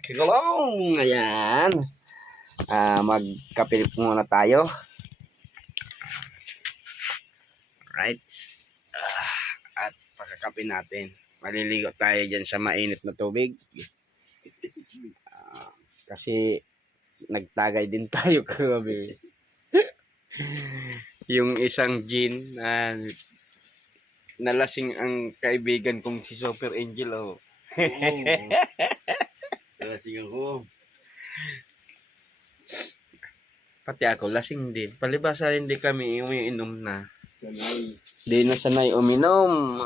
kagulong. Ayan. Magkape muna tayo. Right. At pagkakape natin. Maliligo tayo dyan sa mainit na tubig. Kasi nagtagay din tayo kagabi. Yung isang gin nalasing ang kaibigan kong si Super Angel. Oh. Nalasing ako. Pati ako lasing din. Palibasa hindi kami umiinom na. Sanay. Di na sanay uminom.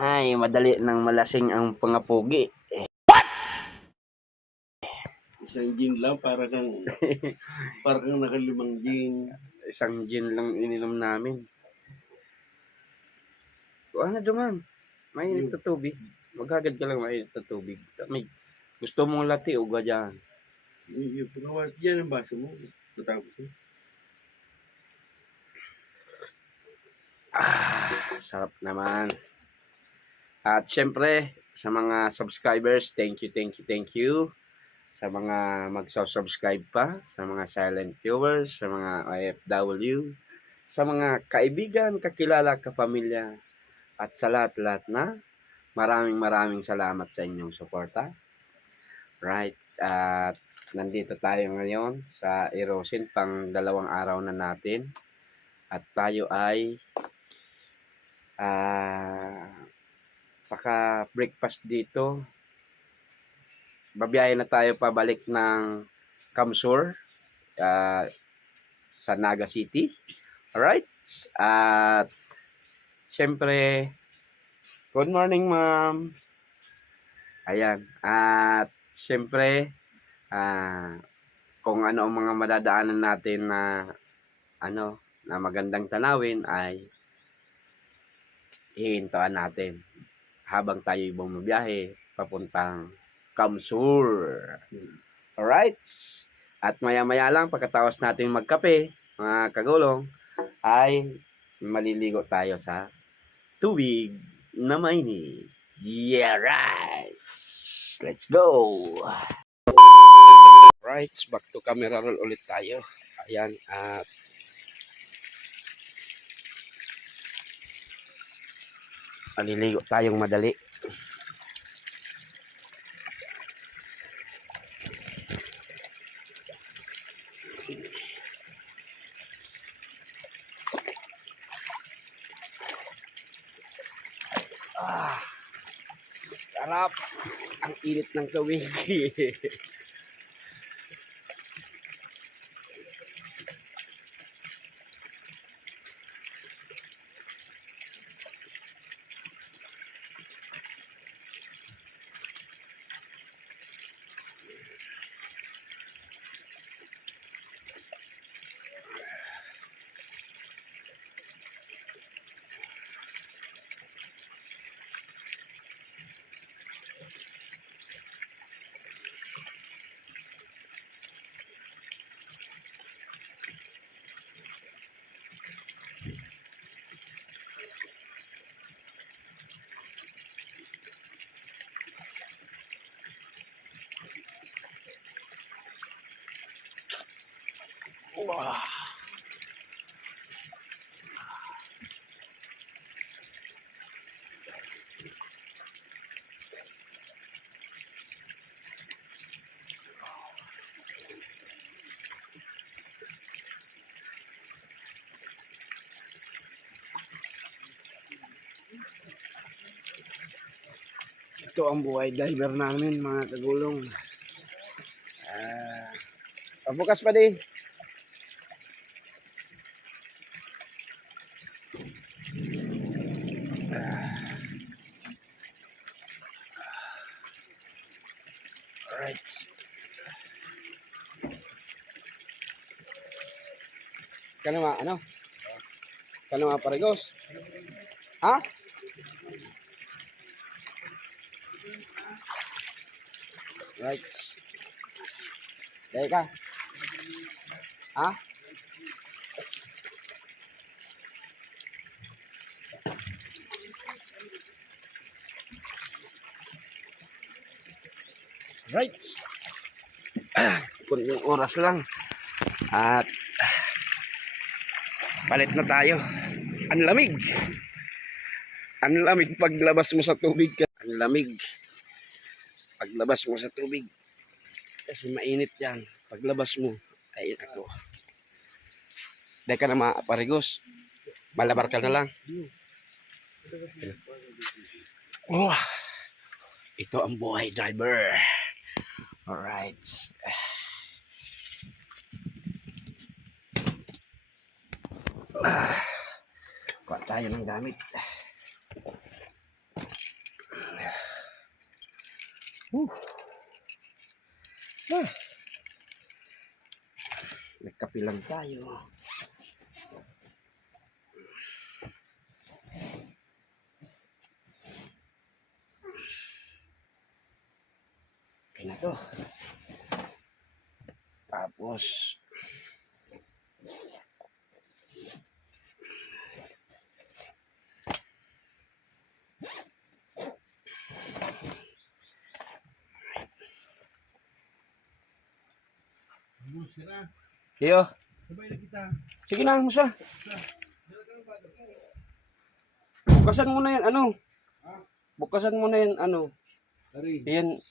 Ay, madali nang malasing ang pangapugi. Isang gin lang para kang nakalimang gin. Isang gin lang ininom namin. Ano duman? Mainit na tubig. Maghagad ka lang mainit na tubig. May gusto mong lati o dyan. Yung pagawas dyan ang baso mo. Tatapos mo. Sarap naman. At syempre, sa mga subscribers, thank you. Sa mga magsa-subscribe pa, sa mga silent viewers, sa mga OFW, sa mga kaibigan, kakilala, kapamilya, at sa lahat-lahat na, maraming salamat sa inyong suporta. Right, at nandito tayo ngayon sa Erosin, pang 2 araw na natin. At tayo ay paka-breakfast dito. Babiyahe na tayo pabalik ng Kamsur sa Naga City. Alright? At syempre, good morning ma'am. Ayan. At syempre, kung ano ang mga madadaanan natin na na magandang tanawin ay hihintuan natin habang tayo bumabiyahe papuntang Kamsur. Alright? At maya-maya lang pagkatapos natin magkape, mga kagulong, ay maliligo tayo sa tubig na mainit. Yeah, right! Let's go! Right, back to camera roll ulit tayo. Ayan, at maliligo tayong madali. Sarap ang init ng tubig. Wow. Ito ang buhay diver namin, mga kagulong. Pabukas pa din. Alright. Kano mga parigos? Ha? Right. Dahil ka? Ha? Right. kunting oras lang. At palit na tayo. Ang lamig. Ang lamig paglabas mo sa tubig. Ang lamig paglabas mo sa tubig. Kasi mainit yan. Paglabas mo, ay ako. Dahil ka na maaparigos. Malabar ka na lang. Oh, ito ang buhay driver. Alright. Kuha tayo ng gamit. Nagkape lang tayo. Okay na to. Tapos Iyo. Sabay na kita. Sige na, Musa. Bukasan mo na yan, ano? Bukasan mo na yan, ano? Ari. Yan,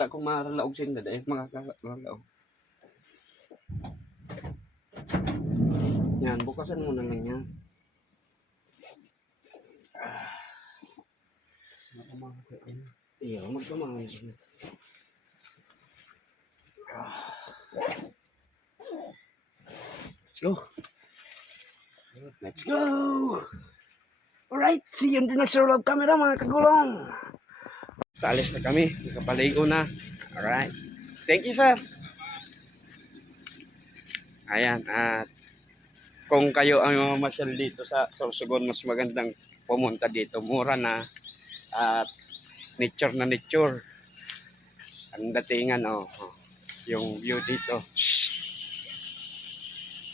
tak kung maralaog sila dahil mga kalalaog. Yan, bukasan mo na lang yan. Iyo, magkamahal sila. Let's go. Let's go. Alright, see you in the next roll of camera mga kagulong. Alis na kami, nakapaligo na. Alright. Thank you, sir. Ayan, at kung kayo ang mamasyal dito sa Sorsogon, mas magandang pumunta dito. Mura na at nature na nature. Ang datingan, yung view dito.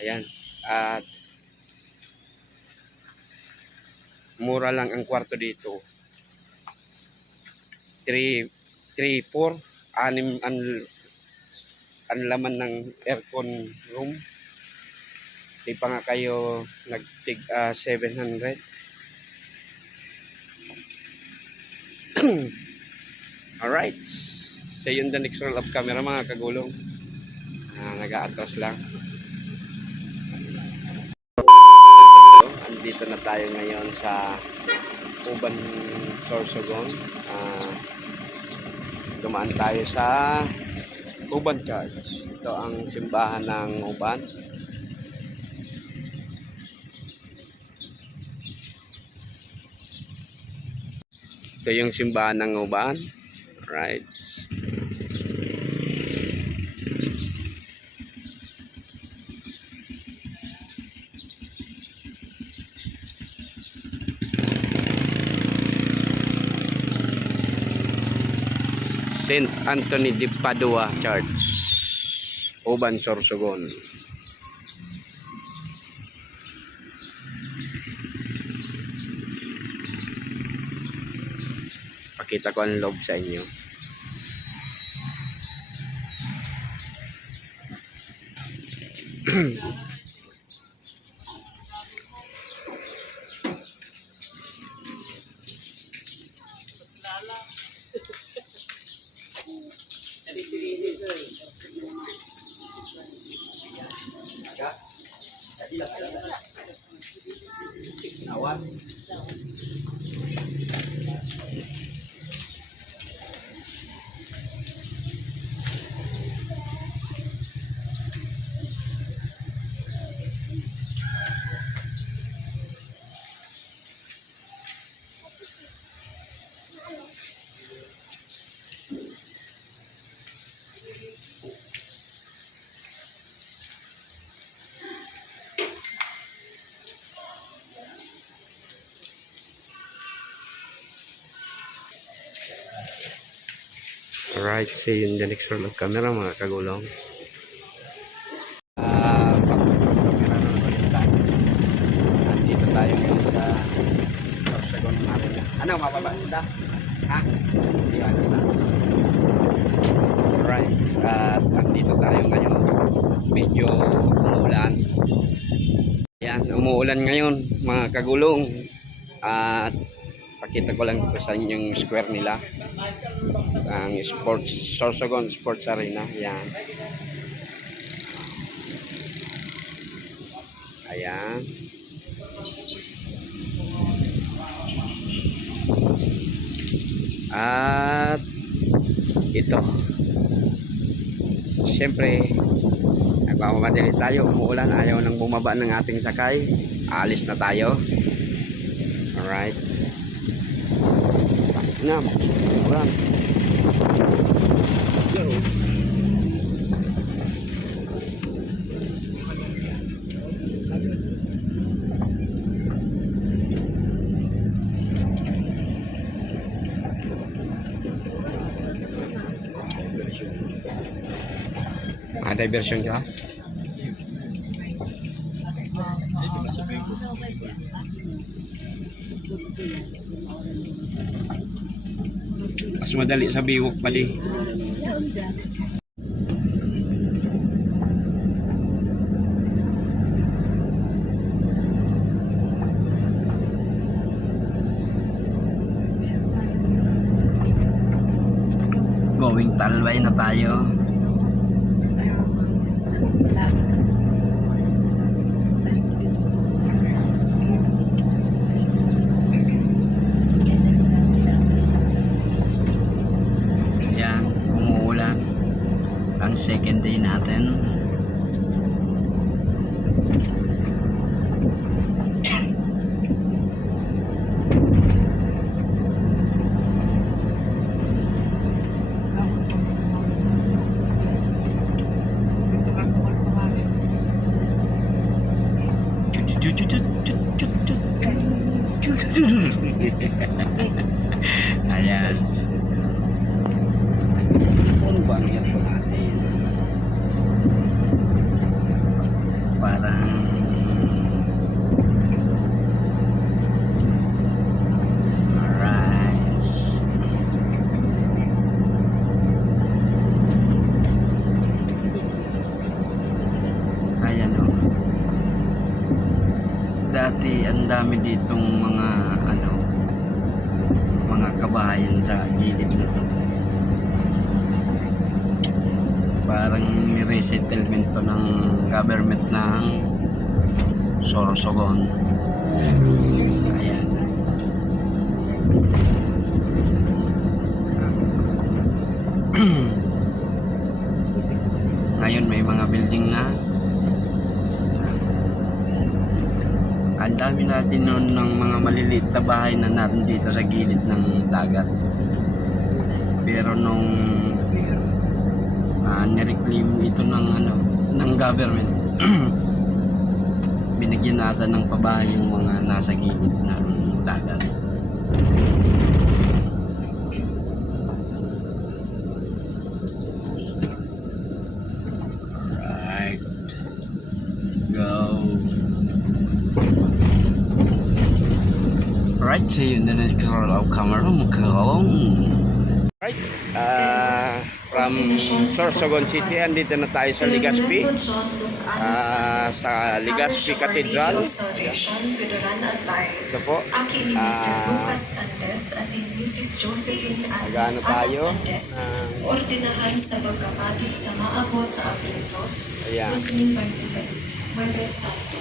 Ayan. At mura lang ang kwarto dito. 3, 4, 6 ang laman ng aircon room. Di pa nga kayo nagtig 700. Alright. See you in the next roll of camera mga kagulong. Nag-aatras lang. Andito na tayo ngayon sa Uban, Sorsogon. Dumaan tayo sa Uban Church. Ito ang simbahan ng Uban. Ito yung simbahan ng Uban. Right. St. Anthony de Padua Church, Uban, Sorsogon. Pakita ko ang loob sa inyo. Alright, see you in the next roll of camera mga kagulong. Nandito tayo ngayon sa Sorsogon natin. Ano, mababa sila? Ha? Hindi, ano na. Alright, at andito tayo ngayon. Medyo umuulan. Yan, umuulan ngayon mga kagulong. At pakita ko lang po sa inyo yung square nila. Ang sports, Sorsogon Sports Arena. Yan. Ayan. At ito. Siyempre, nagmamadali tayo. Umuulan. Ayaw nang bumaba ng ating sakay. Aalis na tayo. Alright. Na, umuulan. Diversion ka? Mas madali sa biwok pali. Going Talbay na tayo. Ang second day natin. Ayan. Ano ba ang ito natin? Parang alright. Ayan o. Dati ang dami ditong mga mga kabahayan sa gilid na to. Parang resettlement to ng government ng Sorsogon. Ayan. Ngayon may mga building na. Ang dami natin noon ng mga maliliit na bahay na natin dito sa gilid ng dagat. Pero nung nireclaim ito ng government, binigyan natin ng pabahay yung mga nasa gilid ng dagat. Alright, go. Alright, see you in the next roll of camera. Right, from Sorsogon City, andito na tayo sa Legazpi, sa Legazpi Cathedral. Ito po, nagano tayo, ordinahan sa pagkapatid sa maabot na Abritos 2026, Martes Santo.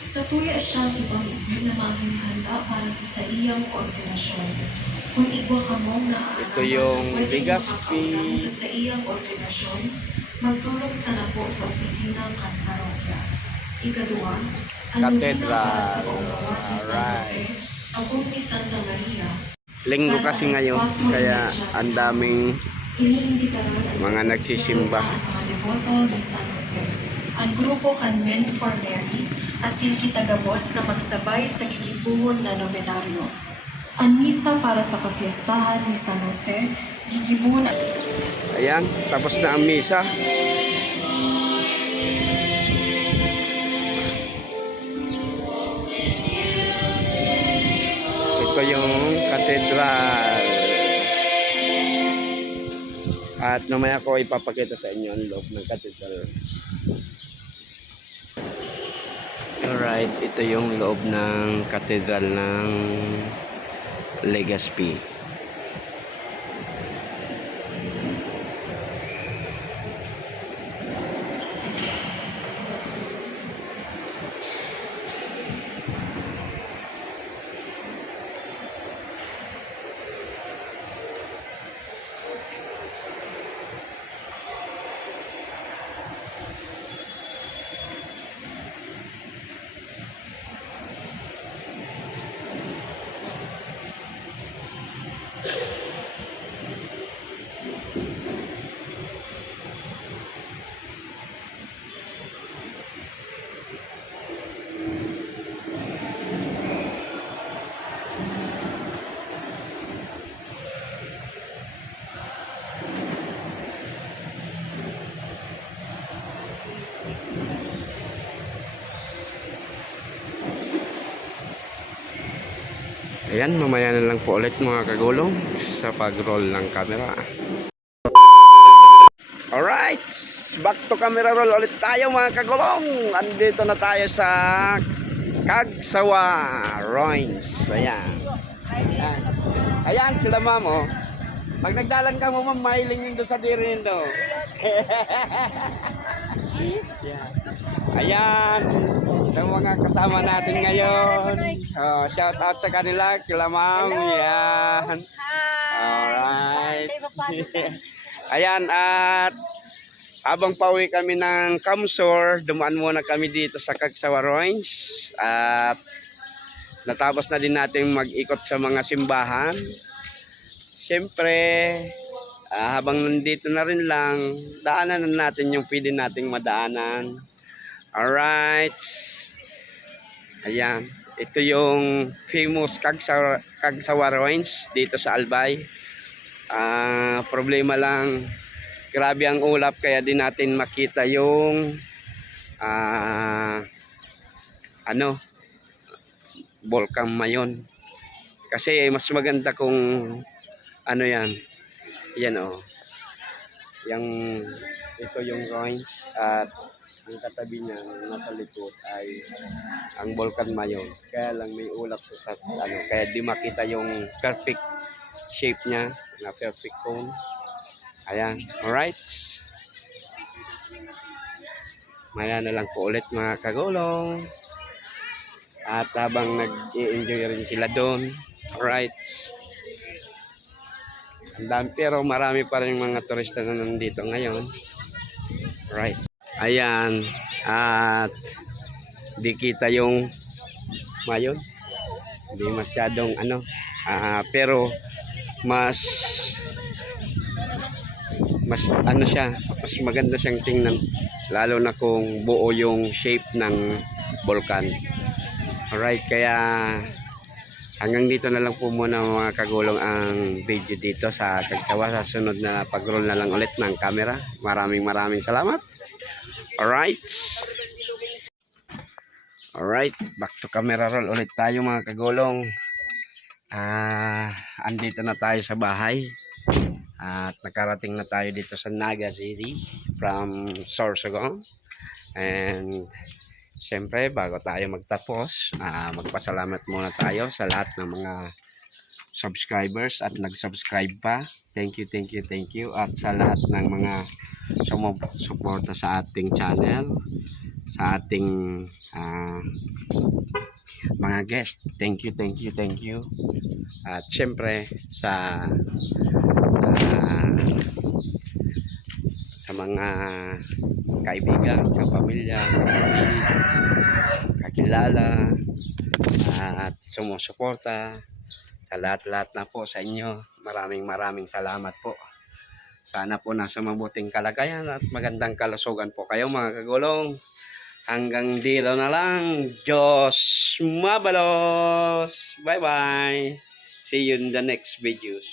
Sa tuya siyang ipamigay na maging handa para sa iyang ordinasyon. Kung igwa ka mong ito yung Legazpi sa iyang ordinasyon, magtulog sa napo sa opisinang parokya. Ikaduwa, ang para sa paggawa ni San Jose, agong ni Santa Maria. Linggo kasi ngayon, kaya ang daming mga nagsisimba. Ang mga devoto ni San Jose. Ang grupo kan Men for Mary, asin kitagabos na magsabay sa gigibuhon na novenaryo. Ang misa para sa kapiestahan ni San Jose, gigibuhon. Ayan, tapos na ang misa. Ito yung katedral. At mamaya ko ipapakita sa inyo ang loob ng cathedral. Alright, ito yung loob ng cathedral ng Legazpi. Ayan, mamaya na lang po ulit mga kagulong sa pag-roll ng camera. Alright, back to camera roll ulit tayo mga kagulong. Andito na tayo sa Cagsawa Ruins. Ayan. Ayan, ayan sila ma'am oh. Pag nagdalan ka mo ma'am, mahiling yun doon sa diri yun doon. Ayan, sa mga kasama natin ngayon. Shout out sa kanila, kila ma'am. Ayan. Alright. Ayan, at habang pauwi kami ng Kamsor, dumaan muna kami dito sa Cagsawa Ruins. At natapos na din natin mag-ikot sa mga simbahan. Siyempre, habang nandito na rin lang, daanan na natin yung pwede nating madaanan. Alright. Ayan. Ito yung famous Cagsawa Ruins dito sa Albay. Problema lang, grabe ang ulap kaya din natin makita yung Volcan Mayon. Kasi mas maganda kung ano yan. Yan oh. Ito yung ruins at ang katabi niya nasa likod ay ang Volcan Mayon. Kaya lang may ulap sa kaya di makita yung perfect shape niya na perfect cone. Ayan, alright. Maya na lang po ulit mga kagulong. At habang nag-i-enjoy rin sila doon. Alright. Pero marami pa rin mga turista na nandito ngayon. Alright. Ayan. At di kita yung mayon. Hindi masyadong pero mas siya, mas maganda siyang tingnan lalo na kung buo yung shape ng volcan. Alright, kaya hanggang dito na lang po muna mga kagulong ang video dito sa Cagsawa. Sa sunod na pag-roll na lang ulit ng camera. Maraming salamat. Alright. Alright, back to camera roll ulit tayo mga kagulong. Andito na tayo sa bahay. At nakarating na tayo dito sa Naga City from Sorsogon. And siyempre bago tayo magtapos, magpasalamat muna tayo sa lahat ng mga subscribers at nag-subscribe pa. Thank you. At sa lahat ng mga sumuporta sa ating channel, sa ating mga guest. Thank you. At siyempre sa mga kaibigan, kapamilya, kakilala at sumusuporta, sa lahat na po sa inyo, maraming salamat po. Sana po nasa mabuting kalagayan at magandang kalusugan po kayo mga kagulong. Hanggang dito na lang. Diyos mabalos. Bye bye. See you in the next videos.